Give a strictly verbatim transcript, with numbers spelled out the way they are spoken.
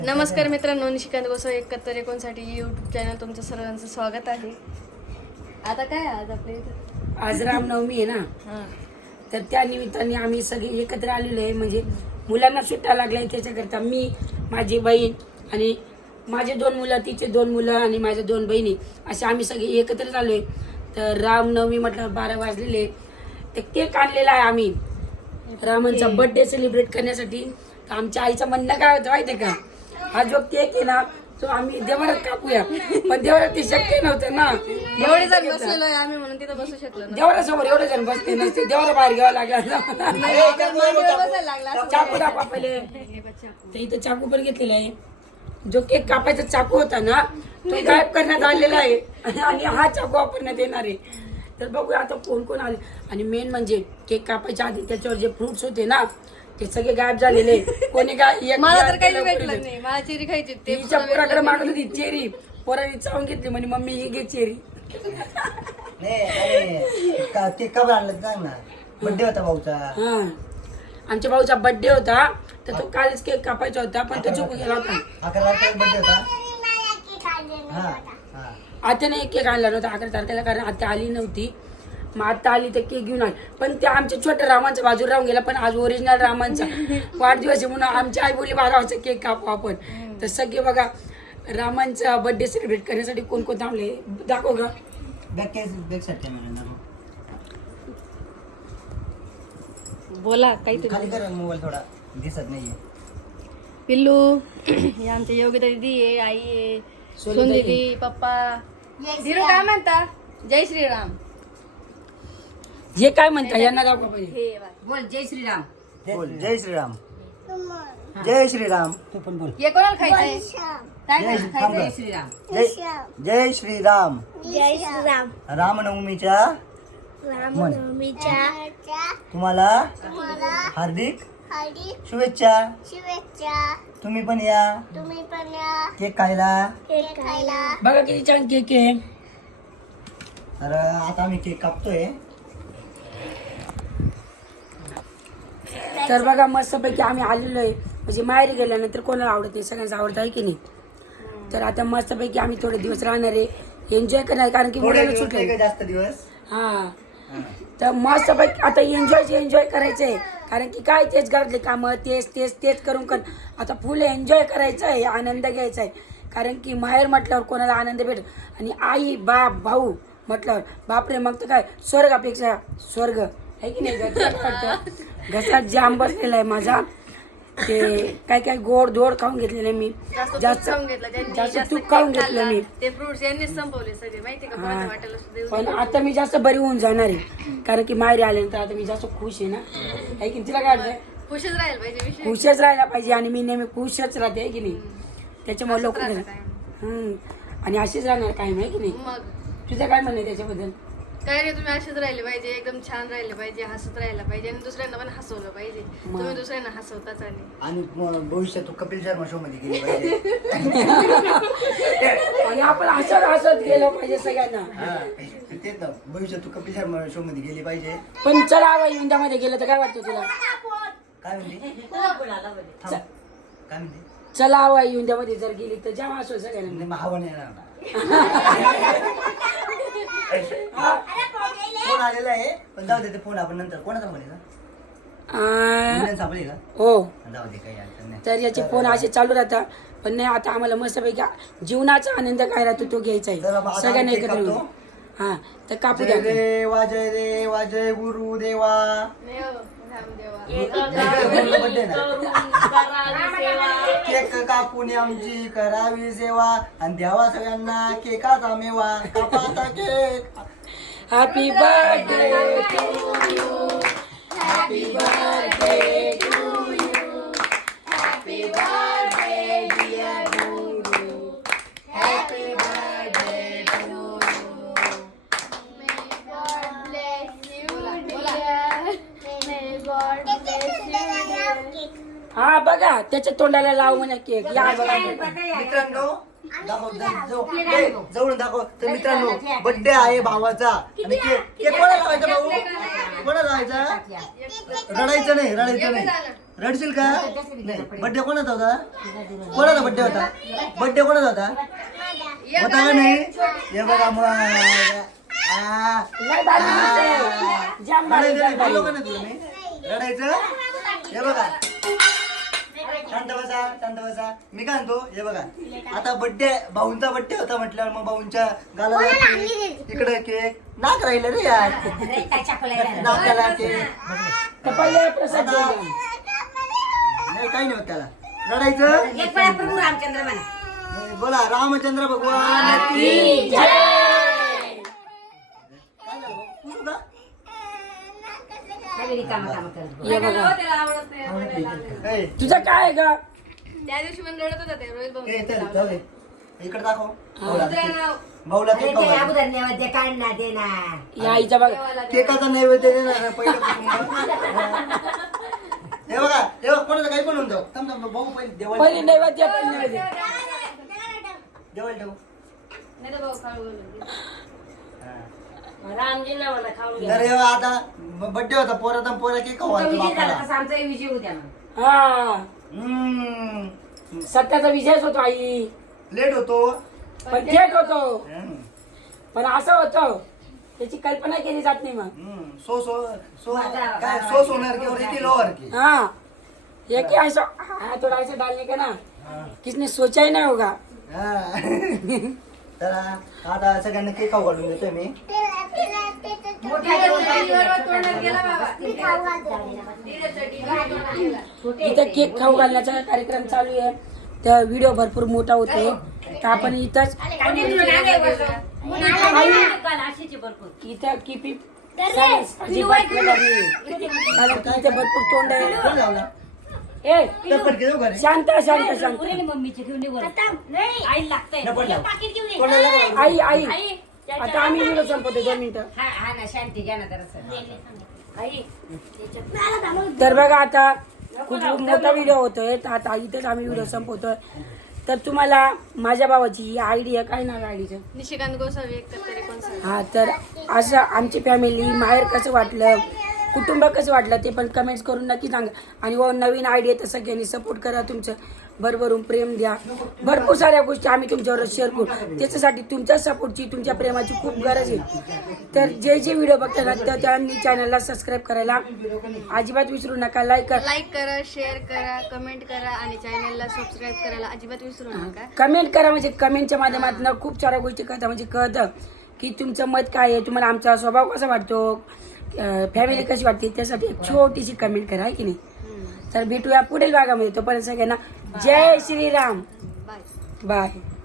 नमस्कार मित्रांनो, निशिकांत गोसावी एकाहत्तर एकोणसाठी यूट्यूब चॅनल तुमचं सर्वांचं स्वागत आहे. आता काय आज आपल्या इथं आज रामनवमी आहे ना, हां तर त्या निमित्ताने आम्ही सगळे एकत्र आलेलो आहे. म्हणजे मुलांना सुट्ट्या लागल्या त्याच्याकरता मी, माझी बहीण आणि माझे दोन मुलं, तिचे दोन मुलं आणि माझ्या दोन बहिणी असे आम्ही सगळे एकत्र आलो आहे. तर रामनवमी म्हटलं बारा वाजलेले, तर केक आणलेला आहे आम्ही रामांचा बर्थडे सेलिब्रेट करण्यासाठी. तर आमच्या आईचं म्हणणं काय होतं माहिती आहे का, हा जो केक आहे ना तो आम्ही देवारात कापूया, पण देवारात ते शक्य नव्हतं ना. एवढे जण बसलेलो आहे आम्ही म्हणून तिथं बसू शकलो ना. देवारासमोर एवढे जण बसते नसते, देवाला बाहेर घ्यावं लागला. बसायला लागला चाकू दाखवा पहिले. तर इथं चाकू पण घेतलेला आहे. जो केक कापायचा चाकू होता ना तो गायब करण्यात आलेला आहे आणि हा चाकू वापरण्यात येणार आहे. तर बघूया आता कोण कोण आले. आणि मेन म्हणजे केक कापायच्या आधी त्याच्यावर जे फ्रुट्स होते ना ते सगळे गायब झालेले. कोणी काय मला तर काही भेटलं नाही. मला चेरी खायची ते तिच्या पोराकडे मागत होती चेरी, पोराने चावून घेतली म्हणे मम्मी ही घे चेरी. ते कबर आणलं सांग ना, बर्थडे होता भाऊचा. हा, आमच्या भाऊचा बर्थडे होता तर तो कालच केक कापायचा होता पण तो चुकून गेला होता. अकरा तारखेला बर्थडे होता. हा हा आत्याने एक केक आणला नव्हता अकरा तारखेला, कारण आत्या आली नव्हती. मग आता आली तर केक घेऊन आली, पण ते आमच्या छोट्या रामांचा बाजूला राहून गेला. पण आज ओरिजिनल रामांचा वाढदिवस आहे म्हणून आमची आई बोलली बारा वाजता केक कापू आपण. तर सगळे बघा रामांचा बर्थडे सेलिब्रेट करण्यासाठी कोण कोण थांबले दाखव ग. Back case back side camera बोला काहीतरी. खाली कर मोबाईल, थोडा दिसत नाहीये. पिल्लू हे आमच्या योगिता दीदी आहे, आई आहे, सोन दीदी, पप्पा. धीरू काय म्हणता? जय श्रीराम. हे काय म्हणता यांना दाखवा पाहिजे. हे बघ. बोल जय श्रीराम. बोल जय श्रीराम. जय श्रीराम. तू पण बोल. हे कोणाला खायचंय? काय जय खायचंय? जय श्रीराम. जय जय श्रीराम. जय श्रीराम. रामनवमीच्या रामनवमीच्या तुम्हाला तुम्हाला हार्दिक हार्दिक शुभेच्छा. शुभेच्छा. तुम्ही पण या तुम्ही पण या केक खायला. केक खायला. बघा किती छान केक आहे. तर आता आम्ही केक कापतोय. तर बघा मस्तपैकी आम्ही आलेलो आहे. म्हणजे माहेरी गेल्यानंतर कोणाला आवडत नाही, सगळ्यांचं आवडत आहे की नाही. तर आता मस्तपैकी आम्ही थोडे दिवस राहणार आहे, एन्जॉय करणार, कारण की थोडे मुलांना दिवस सुटले. नाही का, जास्त दिवस. हा, तर मस्तपैकी आता एन्जॉय एन्जॉय करायचं आहे. कारण की काय तेच घरातले कामं तेच तेच तेच करून कर आता फुल एन्जॉय करायचं आहे, आनंद घ्यायचा आहे. कारण की माहेर म्हटल्यावर कोणाला आनंद भेट, आणि आई बाप भाऊ म्हटल्यावर बापरे मग तर काय स्वर्गापेक्षा स्वर्ग आहे की नाही. घसात जाम बसलेला आहे माझा. ते काय काय गोड धोड खाऊन घेतलेले मी, जास्त खाऊन घेतला ज्यांनी, जास्त जास्त तूप खाऊन केक घेतलं खाल्ला, मी. ते फ्रुट्स यांनीच संपवले सगळे, माहिती का. कोणाच्या वाट्याला सुद्धा देऊ पण दिले. आता मी जास्त बरी होऊन जाणार आहे, कारण की माहेरी आल्यानंतर आता मी जास्त खुश आहे ना. आहे की तिला काय वाटतंय? खुशच राहील पाहिजे विषय. खुशच राहायला पाहिजे, आणि मी नेहमी खुशच राहते आहे की नाही. त्याच्यामुळे लोक राहतं कायम. हम्म, आणि अशीच राहणार काय आहे की नाही. मग तुझं काय म्हणणं आहे त्याच्याबद्दल? काय नाही, तुम्ही असेच राहिले पाहिजे, एकदम छान राहिले पाहिजे, हसत राहिला पाहिजे आणि दुसऱ्यांना पण हसवलं पाहिजे. तुम्ही दुसऱ्यांना हसवताच आणि आणि म- भविष्यात तू कपिल शर्मा शो मध्ये गेली पाहिजे. आणि आपण हसत हसत गेलो पाहिजे सगळ्यांना. हा, तेच ना, भविष्यात तू कपिल शर्मा शो मध्ये गेली पाहिजे. पण चला आवा इंडियामध्ये गेलं तर काय वाटतं तुला? काय म्हणते थांब. काय म्हणते चला आवा इंडियामध्ये जर गेली तर जाम असो सगळ्यांना. नाही, मग हवा नाही येणार ना. फोन आलेला आहे, पण जाऊ दे ते फोन आपण नंतर. कोणाचा फोन आहे का? आ, मुलांचा सापडले का? हो, जाऊ दे, काही अडचण नाही. तर याचे फोन असे चालू राहतात. पण नाही, आता आम्हाला मस्तपैकी जीवनाचा आनंद काय राहतो तो घ्यायचा तर बाबा, आहे आता सगळ्यांना आम्ही एकत्र केक येऊन. कापतो. हा, तर कापू जय द्या. देवा जय देवा जय गुरु देवा. बर्थडे ना, केक कापून आमची करावी सेवा आणि द्यावा सगळ्यांना केकाचा मेवा. कापाचा cake. Happy birthday to you, happy birthday to you, happy birthday dear Guru, happy birthday to you. May God bless you, dear. May God bless you, dear. हा बघा या त्याच्या तोंडाला लाव म्हणा केक या बघा. मित्रांनो दाखव दा- जवळ ए, जवळून दाखव तर मित्रांनो बर्थडे आहे भावाचा आणि केक केक कोणाला लावायचा भाऊ कोणाला लावायचा रडायचं नाही रडायचं नाही रडशील का नाही बर्थडे कोणाचा होता कोणाचा बर्थडे होता बर्थडे कोणाचा होता होता का नाही हे बघा मग आ, लय भारी दिसतंय. जाम भारी रडायचं नाही, दिसतंय. बोललो का नाही तुला मी रडायचं हे बघा शांत बसा शांत बसा मी काय म्हणतो हे बघा आता बर्थडे भाऊंचा बर्थडे होता म्हटल्यावर मग भाऊंच्या गाला इकडे केक नाक राहिलं रे यार नाकाला केक तर पहिले प्रसाद आता- घेऊन जा. नाही काही नाही होत त्याला रडायचं रामचंद्र म्हणा नाही, बोला रामचंद्र भगवान की जय. काय झालं भाऊ? पुसू का? काम काम करत ये बघा त्याला आवडत नाही ए, तुझं काय आहे का त्या दिवशी पण रडत होता ते रोहित भाऊ ए, चल, जाऊ दे. इकडे दाखव भाऊला दुसऱ्या केक. नाव भाऊला केक खाऊ घाल. अगोदर नैवेद्य काढ ना दे ना या आईचा बघा देवाला दे. केकाचा नैवेद्य देणार आहे पहिल्यापासून. हे बघा हे बघा कोणाचं काही पण होऊन जाऊ थांब थांब भाऊ पहिले देवाला पहिली नैवेद्य पहिली नैवेद्य देवाला ठेवू नाही तर भाऊ खाऊ घालून. रामजींना मला खाऊन घ्या तर हे बघा, आता बर्थडे होता पोराचा पोरा केक खाऊ घालतो विजय झाला बापाला. तसा आमचा विजय होत्या ना हा हम्म. सत्याचा विजयच होतो आई लेट होतो पण थेट होतो हम्म. पण असं होतं त्याची कल्पना केली जात नाही मग हम्म. सो सो सो काय सो सोनार की और एक लोअर की हाँ ये क्या ऐसा हाँ थोड़ा ऐसा डालने का ना किसने सोचा ही नहीं होगा हा. तर आता सगळ्यांना केक खाऊ घालून देतोय मी मोठ्या टीव्हीवर तोंडात गेला बाबा. टीव्हीवर तोंडात गेला. इथं केक खाऊ घालण्याचा कार्यक्रम चालू आहे तर व्हिडिओ भरपूर मोठा होतोय तर आपण इथंच इथं किपी अजिबात केलं नाही. कारण की इथे भरपूर तोंड आहे कोण लावला? ए टप्पट घेऊ का रे? शांत शांत शांत मम्मीची घेऊन आई लागतंय टप्पट लाव. कोणाला लावला? आई आई आता आम्ही व्हिडिओ संपवतो दोन मिनिटं हा हा ना शांती घ्या ना जरा आई तर बघा आता खूप मोठा व्हिडिओ होतोय तर आता इथेच आम्ही व्हिडिओ संपवतोय तर तुम्हाला माझ्या भावाची आयडिया काय नाव आयडीचं निशिकांत गोसावी एक तर तरी कोण सांग. हा तर असं आमची फॅमिली माहेर कसं वाटलं कुटुंब कसं वाटलं ते पण कमेंट्स करून नक्की सांगा आणि व नवीन आयडिया तर सगळ्यांनी सपोर्ट करा तुमचं भरभरून प्रेम द्या भरपूर साऱ्या गोष्टी आम्ही तुमच्यावर शेअर करू त्याच्यासाठी तुमच्या सपोर्टची तुमच्या प्रेमाची खूप गरज आहे तर जे जे व्हिडिओ बघता ना तर त्यांनी चॅनलला सबस्क्राईब करायला अजिबात विसरू नका लाईक करा लाईक करा शेअर करा कमेंट करा आणि चॅनलला सबस्क्राईब करायला अजिबात विसरू नका. कमेंट करा म्हणजे कमेंटच्या माध्यमातून खूप साऱ्या गोष्टी कळतात म्हणजे कळतं की तुमचं मत काय आहे तुम्हाला आमचा स्वभाव कसा वाटतो फॅमिली कशी वाटते त्यासाठी एक छोटीशी कमेंट करा आहे की नाही तर भेटूया पुढील भागामध्ये तोपर्यंत सगळ्यांना जय श्रीराम बाय. बाय